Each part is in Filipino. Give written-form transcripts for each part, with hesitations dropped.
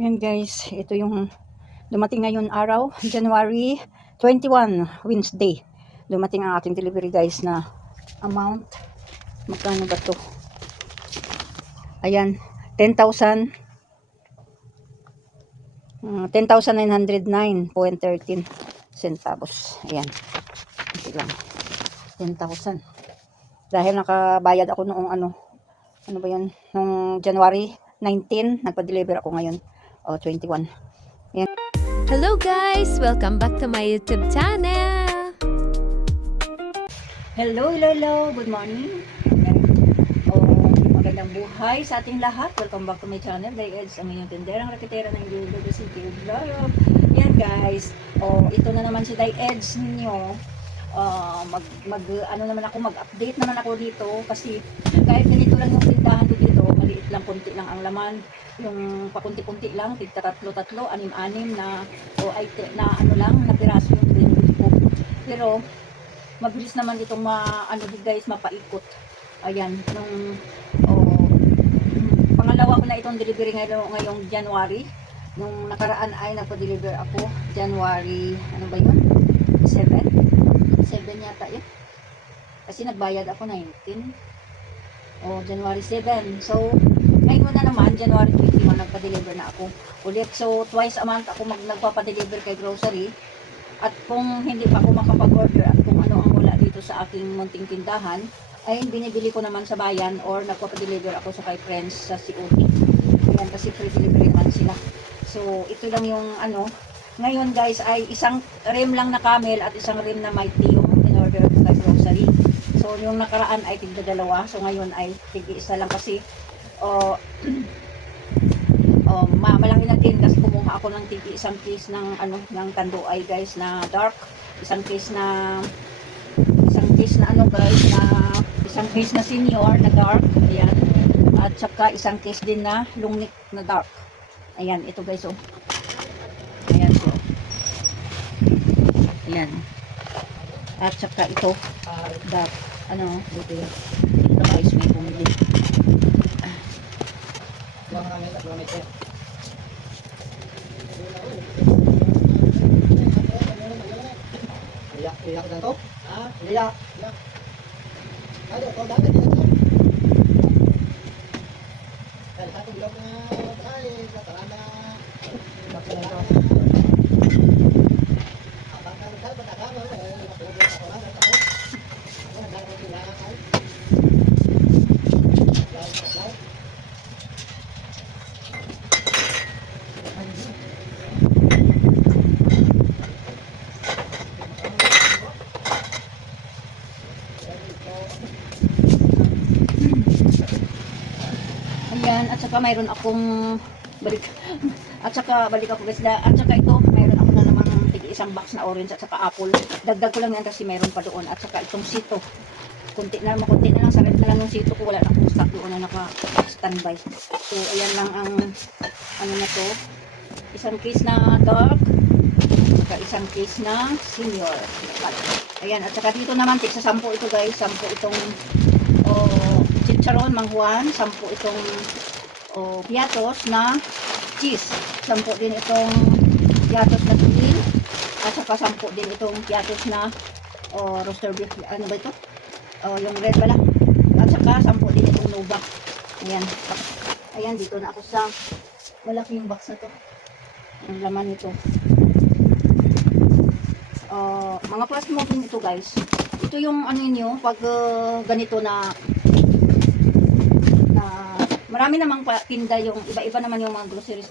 Ayan guys, ito yung dumating ngayon araw, January 21, Wednesday. Dumating ang ating delivery guys na amount. Magkano ba to? Ayan, 10,000. 10,909.13 centavos. Ayan. Ito lang. 10,000. Dahil nakabayad ako noong ano ba yun? Noong January 19, nagpa-deliver ako ngayon. 21. Ayan. Hello guys! Welcome back to my YouTube channel! Hello. Good morning. Magandang buhay sa ating lahat. Welcome back to my channel. Eds, ang inyong tenderang raketera ng Iloilo City of Laro. Yan guys. Ito na naman si Eds ninyo. Ano naman ako, mag-update naman ako dito kasi kahit ganito lang yung tindahan ko dito, maliit lang, konti lang ang laman, yung pakunti-kunti lang, tigta tatlo, anim-anim na ano lang, na piraso yung binibili ko. Pero mabilis naman itong guys, mapaikot. Ayan, pangalawa ko na itong delivery ngayong January. Nung nakaraan ay nagpa-deliver ako January, ano ba yun? 7 yata yun. Kasi nagbayad ako 19. January 7. So, ngayon na naman, January 21, nagpa-deliver na ako ulit. So, twice a month ako nagpapa-deliver kay grocery. At kung hindi pa ako makapag-order at kung ano ang wala dito sa aking munting tindahan, ay binibili ko naman sa bayan or nagpapa-deliver ako sa kay friends sa COD. Ayan, kasi free delivery naman sila. So, ito lang yung ano. Ngayon guys ay isang rim lang na camel at isang rim na mighty yung in-order ko kay grocery. So, yung nakaraan ay tigda-dalawa. So, ngayon ay tig-isa lang kasi malaki na din kasi kumuha ako ng isang case ng ng Tanduay guys na dark, isang case na senior na dark, ayan, at saka isang case din na lungnik na dark. Ayan, ito guys, ayan, so ayan, at saka ito dark, dito yun, ito guys, may bumili. Liyak na to? Liyak. Ano, ito dapat dito. Kaya satu bilog na tayo, katarana. Abang ka rin ba nakano, nakulubo ako lang, ako. Ako, nagdako sila ako. Ayan, at saka mayroon akong balik ako guys, at saka ito mayroon ako na namang isang box na orange at saka apple. Dagdag ko lang yan kasi mayroon pa doon. At saka itong sito, kunti na lang, sakit na lang yung sito ko, wala na akong stock doon na naka standby. So ayan lang ang na to, isang case na dark, saka isang case na senior. Ayan, at saka dito naman sa 10 ito guys, 10 itong chicharon, manghuan, 10 itong piatos na cheese, 10 din itong piatos na tuwil, at saka 10 din itong piatos na roaster beef, ano ba ito? Yung red pala, at saka 10 din itong nova. Ayan, dito na ako sa malaking box na to, ang laman nito. Mga plastic muffin ito guys. Ito yung niyo pag ganito na marami namang tinda, yung iba-iba naman yung mga groceries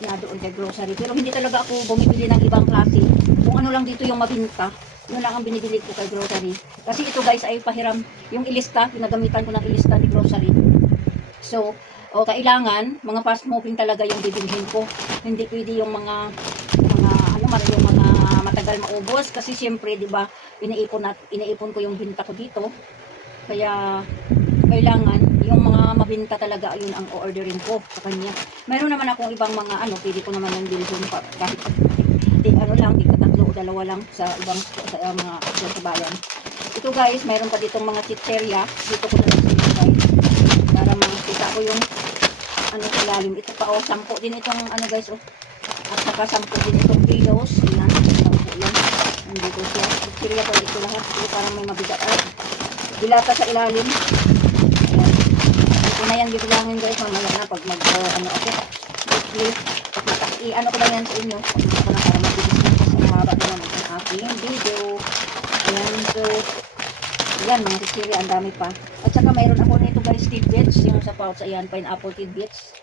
na doon kay grocery. Pero hindi talaga ako bumibili ng ibang klase. Kung ano lang dito yung mabinta, yun lang ang binibili ko kay grocery. Kasi ito guys ay pahiram, yung ilista, pinagamitan ko ng ilista ni grocery. So, kailangan, mga fast moving talaga yung bibilhin ko. Hindi pwede yung mga matagal maubos. Kasi syempre, di ba, iniipon ko yung binta ko dito. Kaya, kailangan, yung mga mabinta talaga, ayun ang orderin ko sa kanya. Mayroon naman akong ibang mga pwede ko naman yung bilhin kahit tatlo o dalawa lang sa ibang mga sa bayan. Ito guys, mayroon pa ditong mga chicheria. Dito ko na lang sa guys para makita ko yung ano sa ilalim. Ito pa, 10 din itong ano guys, At saka 10 din itong pillows. Yan, 10 yan. Nandito siya. Chichirya ko dito lahat. Ito parang may mabigat. Dilata sa ilalim. Ayan. Ito na yan, bibilangin guys. Mamaya na pag ano ako. I-ano ko lang yan sa inyo. Pag ko lang para mabilis na kasi mahaba na naman ang aking video. Ayan, so yan, mga chichirya, ang dami pa. At saka mayroon ako nito guys, tidbits. Yung sa pouch, ayan, pineapple tidbits.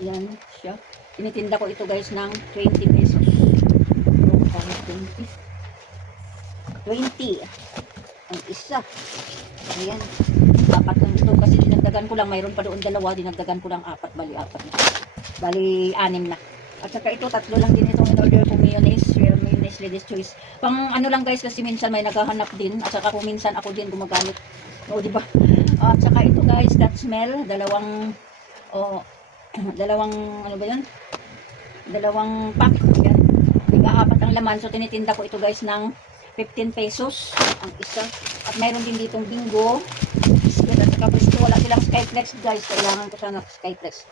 Ayan siya. Tinitinda ko ito guys ng 20 pesos. 20 ang isa. Ayan. 4 lang ito kasi dinagdagan ko lang. Mayroon pa doon 2. Dinagdagan ko lang 4. Bali 4 na. Bali 6 na. At saka ito 3 lang din itong in-order ko. Mayonnaise. Real mayonnaise. Lady's choice. Pang ano lang guys kasi minsan may naghahanap din. At saka kung minsan ako din gumagamit. O diba? At saka ito guys. That smell. Dalawang ano ba yun? 2 pack. Yan. 4 ang laman. So tinitinda ko ito guys ng 15 pesos ang isa. At mayroon din ditong bingo. Biscuit at saka presto. Wala silang Skyflex guys. Kailangan ko sana Skyflex.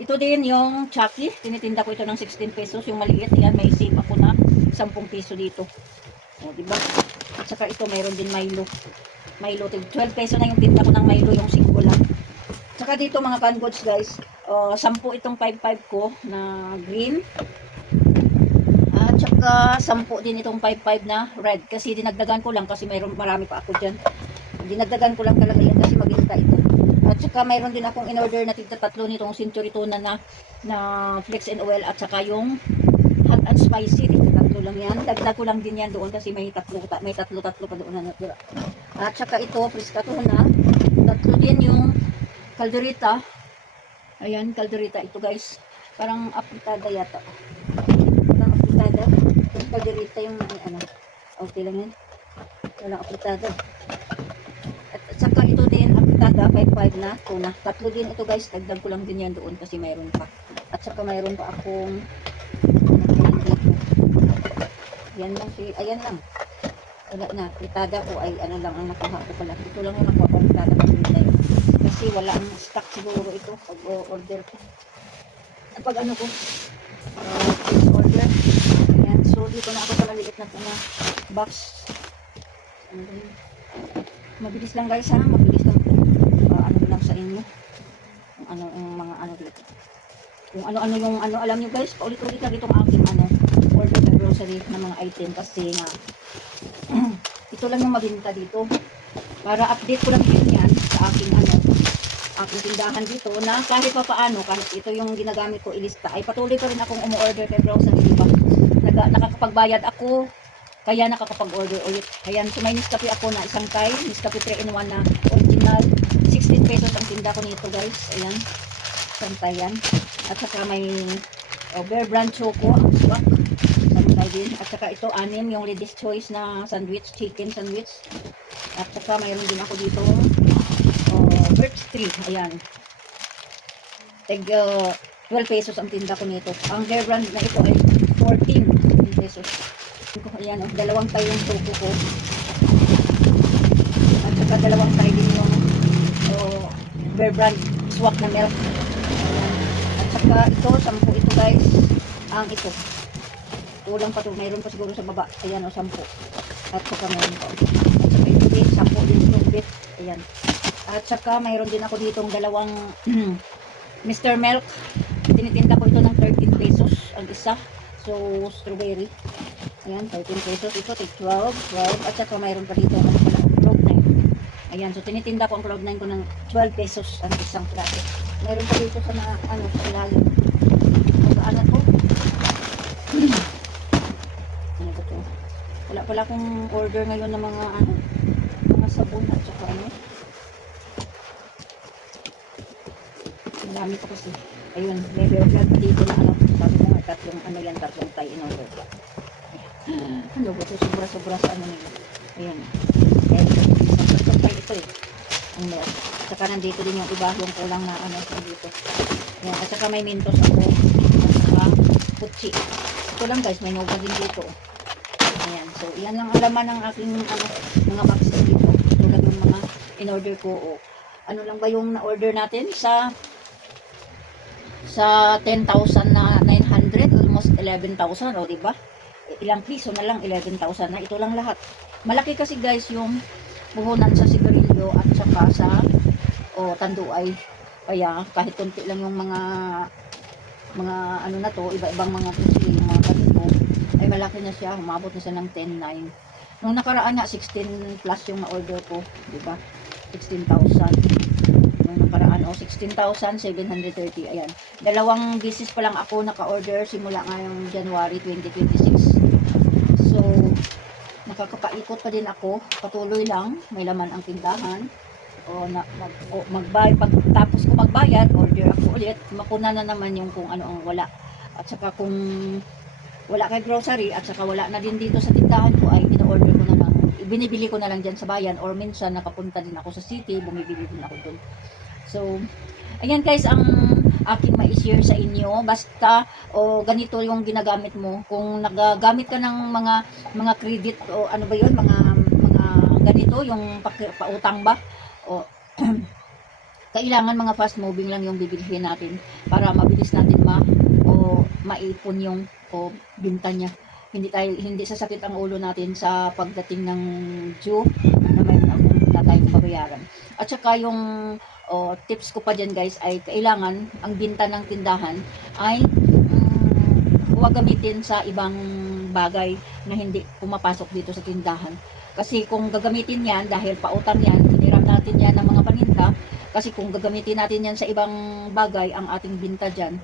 Ito din yung Chucky. Tinitinda ko ito ng 16 pesos. Yung maliit. Yan. May save ako na 10 piso dito. O diba? At saka ito mayroon din Milo. Milo. 12 peso na yung tinda ko ng Milo. Yung single lang. At saka dito mga canned goods guys. 10 itong 5-5 ko na green. At saka 10 din itong 5-5 na red. Kasi dinagdagan ko lang kasi marami pa ako dyan. Dinagdagan ko lang talaga yan kasi maginta ito. At saka mayroon din akong in-order na tigta 3 nitong century tuna na flex and oil. At saka yung hot and spicy. Tigta 3 lang yan. Dagdag ko lang din yan doon kasi may tatlo pa doon na natira. At saka ito, friska tuna. 3 din yung kalderita. Ayan, kalderita ito guys. Parang apritada yata. Parang apritada. Yung kalderita yung ano. Okay lang yan. Walang apritada. At saka ito din, apritada, 5-5 na tuna. 3 din ito guys. Dagdag ko lang din yan doon kasi mayroon pa. At saka mayroon pa akong yan lang. Ayan lang. Wala na. Apritada ko ay ano lang ang nakuha ko pala. Ito lang yung nakuha ko apritada kasi wala ang stock siguro ito pag order ko. Pag ano ko, please order. Ayan, so dito na ako sa maliit na box. Mabilis lang guys ha, mabilis lang. Ano lang sa inyo. Kung ano yung mga ano dito. Kung ano-ano yung ano, alam nyo guys, paulit-ulit lang itong aking order ng grocery na mga item kasi nga ito lang yung mabinta dito. Para update ko lang din yan sa aking aking tindahan dito na kahit pa paano, kahit ito yung ginagamit ko ilista, ay patuloy pa rin akong umu-order kay grocery, diba? Nakakapagbayad ako, kaya nakakapag-order ulit. Ayan, so may Nescafe ako na isang kay, Nescafe 3-in-1 na original. 16 pesos ang tinda ko nito guys. Ayan, santay yan. At saka may Bear Brand Choco, ang swak. Santay din. At saka ito, 6 yung Lady's Choice na sandwich, chicken sandwich. At saka mayroon din ako dito Birch Tree. Ayan. Tag 12 pesos ang tinda ko nito. Ang Bear Brand na ito ay 14 pesos. Ayan, 2 tayo yung choco ko. At saka 2 tayo din yung Bear Brand swak na milk. Ayan. At saka ito, 10 ito guys. Ang ito. Ito lang pa ito. Mayroon pa siguro sa baba. Ayan o, 10. At saka mayroon pa. At saka ito din, 10 din itong bit. Ayan. At saka mayroon din ako ditong 2 Mr. Milk. Tinitinda ko ito ng 13 pesos ang isa. So, strawberry. Ayan, 13 pesos. Ito, 12. At saka mayroon pa dito Cloud9. Ayan, so tinitinda ko ang Cloud9 ko ng 12 pesos ang isang plato. Mayroon pa dito sa mga, sa ilalim. Ano ko? Ano ba ito? Wala pala akong order ngayon ng mga, mga sabon at saka Marami pa kasi. Ayun, may bear brand dito na sabi ko nga, 3 tayo in order. Ano ba ito? Sobra-sobra sa nila. Ayan. Tatlong tayo ito ang meron. Saka nandito din yung iba, yung kulang na dito. Ayan. At saka may Mentos ako. At saka Pucci. Ito lang guys, may Nova din dito. Ayan. So, yan lang ang laman ng aking mga boxes dito. Tulad yung mga in order ko. Ano lang ba yung na-order natin sa sa 10,000 na 900, almost 11,000, o diba? Ilang piso na lang, 11,000 na. Ito lang lahat. Malaki kasi guys yung puhunan sa sigarilyo at saka sa tanduay. Kaya kahit konti lang yung mga ano na to, iba-ibang mga kusi, yung mga ganito, ay malaki na siya. Umabot na siya ng 10,900. Nung nakaraan nga, 16 plus yung na-order ko, diba? 16,000. Nung nakaraan, 16,730. Ayan. Dalawang beses pa lang ako naka-order simula ngayong January 2026. So, nakakapaikot pa din ako. Patuloy lang. May laman ang tindahan. Pagtapos ko magbayad, order ako ulit. Makuna na naman yung kung ano ang wala. At saka kung wala kay grocery at saka wala na din dito sa tindahan ko, ay in-order ko na lang, binibili ko na lang dyan sa bayan, or minsan nakapunta din ako sa city, bumibili din ako dun. So ayan guys, ang aking ma-share sa inyo. Basta ganito yung ginagamit mo. Kung nagagamit ka ng mga credit o ano ba yun, mga ganito yung pautang ba, o kailangan mga fast moving lang yung bibilihin natin para mabilis natin maipon yung binta niya. Hindi sasakit ang ulo natin sa pagdating ng due na may na tayong babayaran. At saka yung tips ko pa dyan guys, ay kailangan ang binta ng tindahan ay huwag gamitin sa ibang bagay na hindi pumapasok dito sa tindahan. Kasi kung gagamitin yan, dahil pautang yan, hiniram natin yan ng mga paninda. Kasi kung gagamitin natin yan sa ibang bagay, ang ating binta dyan,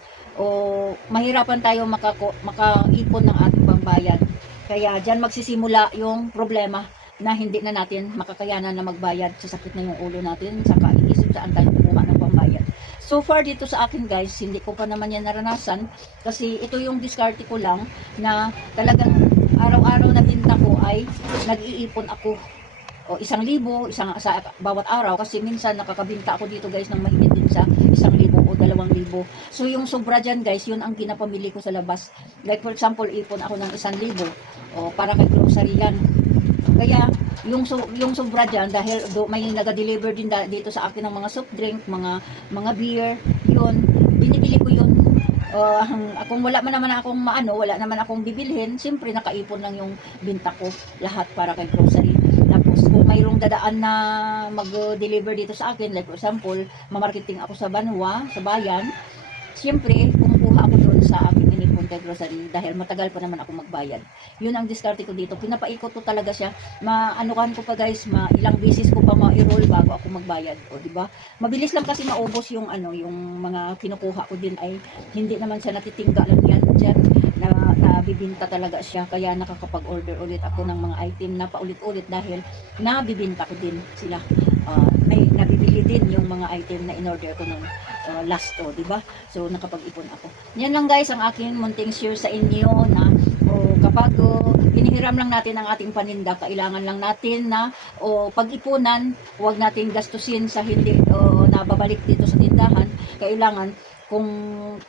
mahirapan tayo makaipon ng ating pambayad. Kaya dyan magsisimula yung problema na hindi na natin makakayanan na magbayad. Sasakit na yung ulo natin, saka iisip saan tayo kukuha ng pambayad. So far dito sa akin guys, hindi ko pa naman yan naranasan. Kasi ito yung diskarte ko lang na talagang araw-araw na binta ko ay nag-iipon ako. 1,000 sa bawat araw, kasi minsan nakakabinta ako dito guys ng mahigit din sa 1,000 o 2,000. So yung sobra dyan guys, yun ang ginapamili ko sa labas. Like for example, ipon ako ng 1,000 para kay grocery yan. Kaya yung sobra dyan, dahil may naga-deliver din dito sa akin ng mga soft drink, mga beer, yun, binibili ko yun. Kung wala naman akong bibilhin, siyempre nakaipon lang yung binta ko lahat para kay grocery. Tapos kung mayroong dadaan na mag-deliver dito sa akin, like for example, mamarketing ako sa Banwa, sa bayan, siyempre kumukuha ako doon sa aking inipon kay grocery dahil matagal pa naman ako magbayad. Yun ang diskarte ko dito. Pinapaikot ko talaga siya. Maanukan ko pa guys, ilang beses ko pa ma-roll bago ako magbayad. O di ba? Mabilis lang kasi maubos yung yung mga kinukuha ko din, ay hindi naman siya natitingga lang yan dyan. Nabibinta talaga siya, kaya nakakapag-order ulit ako ng mga item na paulit-ulit dahil nabibinta ko din sila. May nabibili din yung mga item na in-order ko nung last di ba? So nakapag-ipon ako. Yan lang guys ang aking munting share sa inyo na kapag hinihiram lang natin ang ating paninda, kailangan lang natin na pag-ipunan, huwag nating gastusin sa hindi nababalik dito sa tindahan. Kailangan kung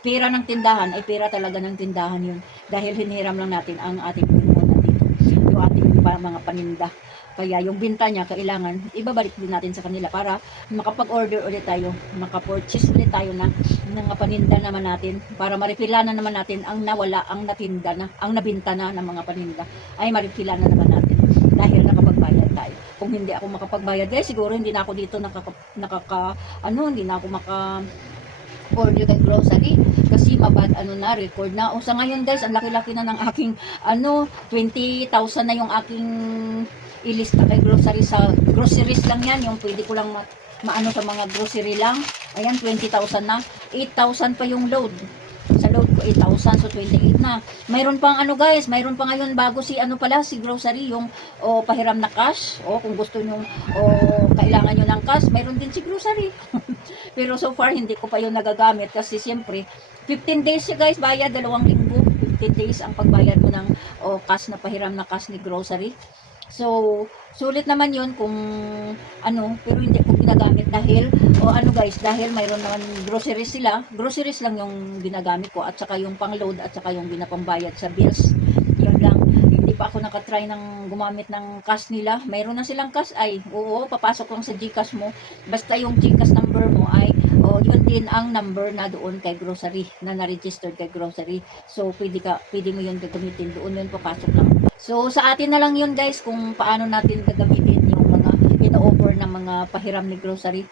pera ng tindahan, ay pera talaga ng tindahan yun. Dahil hiniram lang natin ang ating puhunan dito. Yung ating mga paninda. Kaya yung binta niya, kailangan ibabalik din natin sa kanila para makapag-order ulit tayo. Makapurchase ulit tayo ng mga paninda naman natin. Para maripila na naman natin ang nawala, ang natinda na, ang nabinta na ng mga paninda. Ay maripila na naman natin. Dahil nakapagbayad tayo. Kung hindi ako makapagbayad, guys, siguro hindi na ako dito hindi na ako order kay grocery kasi mabad record na. Sa ngayon guys, ang laki-laki na ng aking 20,000 na yung aking ilista kay grocery. Sa groceries lang yan, yung pwede ko lang sa mga grocery lang. Ayan, 20,000 na. 8,000 pa yung load. Sa load ko 8,000, so 28 na. Mayroon pang guys, mayroon pa ngayon bago si si grocery, yung pahiram na cash. Kung gusto nyo kailangan nyo ng cash, mayroon din si grocery. Pero so far hindi ko pa yun nagagamit kasi siyempre 15 days siya guys, bayad 2 linggo. 15 days ang pagbayad mo ng cash na pahiram na cash ni grocery. So sulit naman yun kung pero hindi ko ginagamit dahil guys, dahil mayroon naman groceries sila. Groceries lang yung ginagamit ko at saka yung pang-load at saka yung binapambayad sa bills. Yun lang. Hindi pa ako nakatry ng gumamit ng cash nila. Mayroon na silang cash, papasok lang sa GCash mo. Basta yung GCash number mo ay yun din ang number na doon kay grocery, na na-registered kay grocery. So, pwede mo yun gagamitin. Doon yun, papasok lang. So, sa atin na lang yun guys, kung paano natin gagamitin yung mga ino-offer ng mga pahiram ni grocery.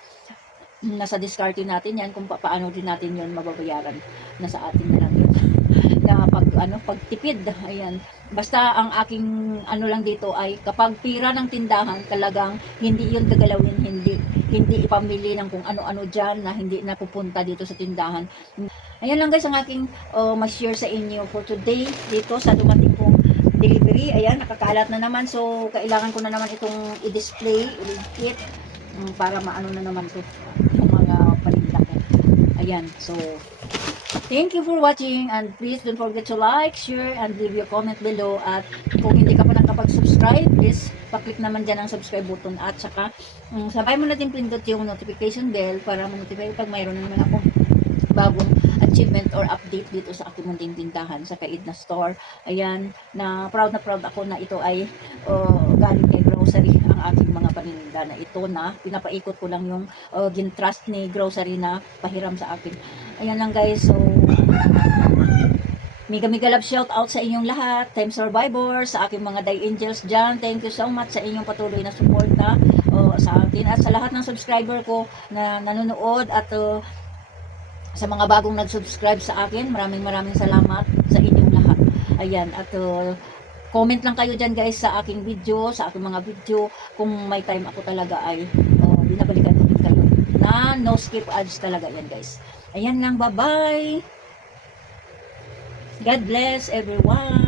Nasa discarding natin yan, kung paano din natin yun mababayaran. Nasa atin na lang yun. Na pagtipid, ayan. Basta ang aking lang dito ay kapag pira ng tindahan, talagang hindi yun gagalawin, hindi ipamili ng kung ano-ano dyan na hindi napupunta dito sa tindahan. Ayan lang guys ang aking ma-share sa inyo for today dito sa dumating kong delivery. Ayan, nakakalat na naman. So, kailangan ko na naman itong i-display, i-kit para maano na naman to yung mga paninda ko. Ayan, so thank you for watching, and please don't forget to like, share, and leave your comment below. At kung hindi ka pa nakapag-subscribe, please paklik naman dyan ang subscribe button, at saka sabay mo natin pindot yung notification bell para ma-notify pag mayroon na naman akong bagong achievement or update dito sa aking munting tindahan sa Kaidna Store. Ayan, na proud ako na ito ay galing kay grocery ang aking mga paninda na ito, na pinapaikot ko lang yung gintrust ni grocery na pahiram sa akin. Ayan lang guys, so mega love shout out sa inyong lahat, Time Survivors, sa aking mga Die Angels dyan. Thank you so much sa inyong patuloy na suporta sa akin, at sa lahat ng subscriber ko na nanonood, at sa mga bagong nag-subscribe sa akin, maraming salamat sa inyong lahat. Ayan, at comment lang kayo dyan guys sa aking video, sa aking mga video, kung may time ako talaga ay binabalikan ko din kayo na no skip ads talaga yan guys. Ayan lang, bye bye. God bless everyone.